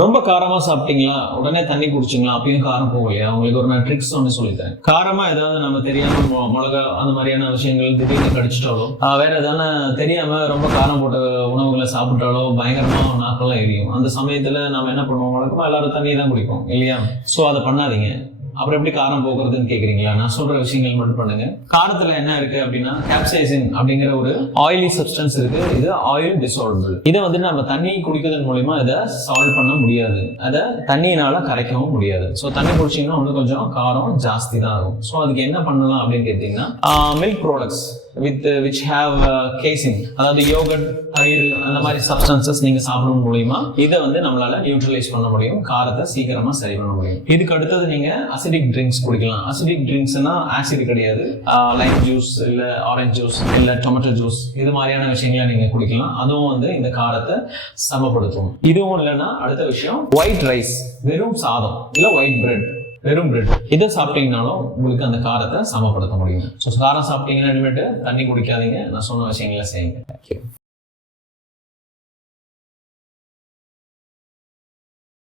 ரொம்ப காரமா சாப்பிட்டீங்களா, உடனே தண்ணி குடிச்சிங்களா, அப்பயும் காரம் போகலையா? உங்களுக்கு ஒரு நான் ட்ரிக்ஸ் ஒன்று சொல்லித்தரேன். காரமா ஏதாவது நம்ம தெரியாம மிளகா அந்த மாதிரியான விஷயங்கள் திடீர்னு கடிச்சிட்டாலோ, வேற ஏதாவது தெரியாம ரொம்ப காரம் போட்ட உணவுகளை சாப்பிட்டாலோ பயங்கரமா நாக்கெல்லாம் எரியும். அந்த சமயத்துல நம்ம என்ன பண்ணுவோம், வழக்கமா எல்லாரும் தண்ணி தான் குடிப்போம் இல்லையா? ஸோ அதை பண்ணாதீங்க. அப்புறம் எப்படி காரம் போக்குறதுன்னு கேக்குறீங்களா? நான் சொல்ற விஷயங்கள் மட்டும் பண்ணுங்க. காரத்துல என்ன இருக்கு அப்படின்னா, கேப்சைசின் அப்படிங்கிற ஒரு ஆயிலி சப்ஸ்டன்ஸ் இருக்கு. இது ஆயில் டிசால்வபிள். இதை வந்து நம்ம தண்ணி குடிக்கிறதன் மூலமா இதை சால்வ் பண்ண முடியாது. அதை தண்ணியினால கரைக்கவும் முடியாது. ஸோ தண்ணி குடிச்சீங்கன்னா இன்னும் கொஞ்சம் காரம் ஜாஸ்தி தான் ஆகும். ஸோ அதுக்கு என்ன பண்ணலாம் அப்படின்னு கேட்டீங்கன்னா, milk products which have casein, அதாவது யோகர்ட், தயிர் அந்த மாதிரி சப்ஸ்டன்சஸ் நீங்க சாப்பிடும் மூலியமா இதை வந்து நம்மளால நியூட்ரலைஸ் பண்ண முடியும், காரத்தை சீக்கிரமா சரி பண்ண முடியும். இதுக்கு அடுத்தது நீங்க அசிடிக் ட்ரிங்க்ஸ் குடிக்கலாம். அசிடிக் ட்ரிங்க்ஸ்னா ஆசிட் கிடையாது, லைம் ஜூஸ் இல்ல ஆரஞ்சு ஜூஸ் இல்ல டொமேட்டோ ஜூஸ் இது மாதிரியான விஷயங்களை நீங்க குடிக்கலாம். அதுவும் வந்து இந்த காரத்தை சமப்படுத்தும். இதுவும் இல்லைன்னா அடுத்த விஷயம் ஒயிட் ரைஸ், வெறும் சாதம் இல்ல ஒயிட் பிரெட், வெறும் பிரெட் இதை சாப்பிட்டீங்கனாலும் உங்களுக்கு அந்த காரத்தை சமப்படுத்த முடியும். ஸோ காரம் சாப்பிட்டீங்கன்னா இனிமேட்டு தண்ணி குடிக்காதீங்க. நான் சொன்ன விஷயங்களை செய்யுங்க. தேங்க்யூ.